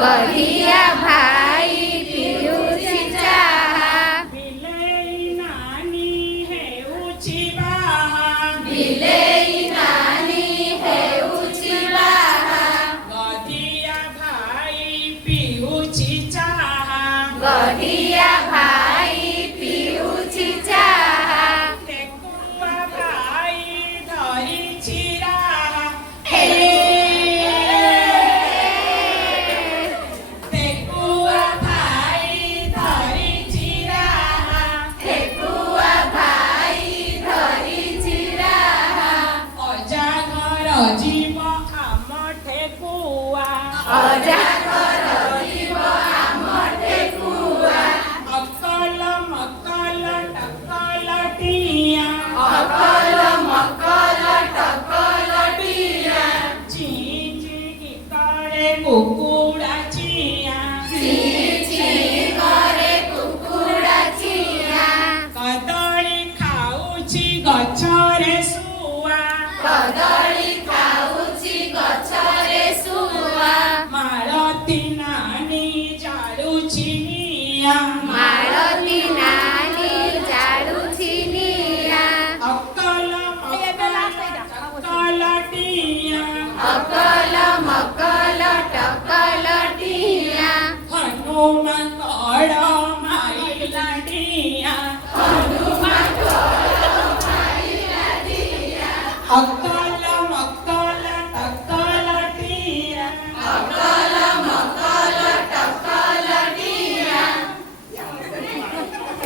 गढ़िया भाई पियूची चाहा बिलेई नानी हेउची बाहा बिलेई नानी हेउची बाहा गढ़िया भाई पियूची चाहा गढ़िया भाई पियूची चाहा टेकुआ भाई धरिची राहा टेकुआ भाई धरिची राहा ठेकुआ भाई धरिची राहा अजा घर जीव आम ठेकुआ अजागर जीव आम ठेकुआ अकल मकल टकल टिया अकल मकल टकल टिया ची ची करे कुकुड़ा चिया ची ची करे कुकुड़ा चिया कदली खाऊची गछरे सुआ कदली खाऊची गछरे सुआ मालती नानी जाड़ुची निया माळती नानी जाळुची निया अकल टकल टिया अकल मकल टकल टिया हनुमान कड़ माइला टिया अकल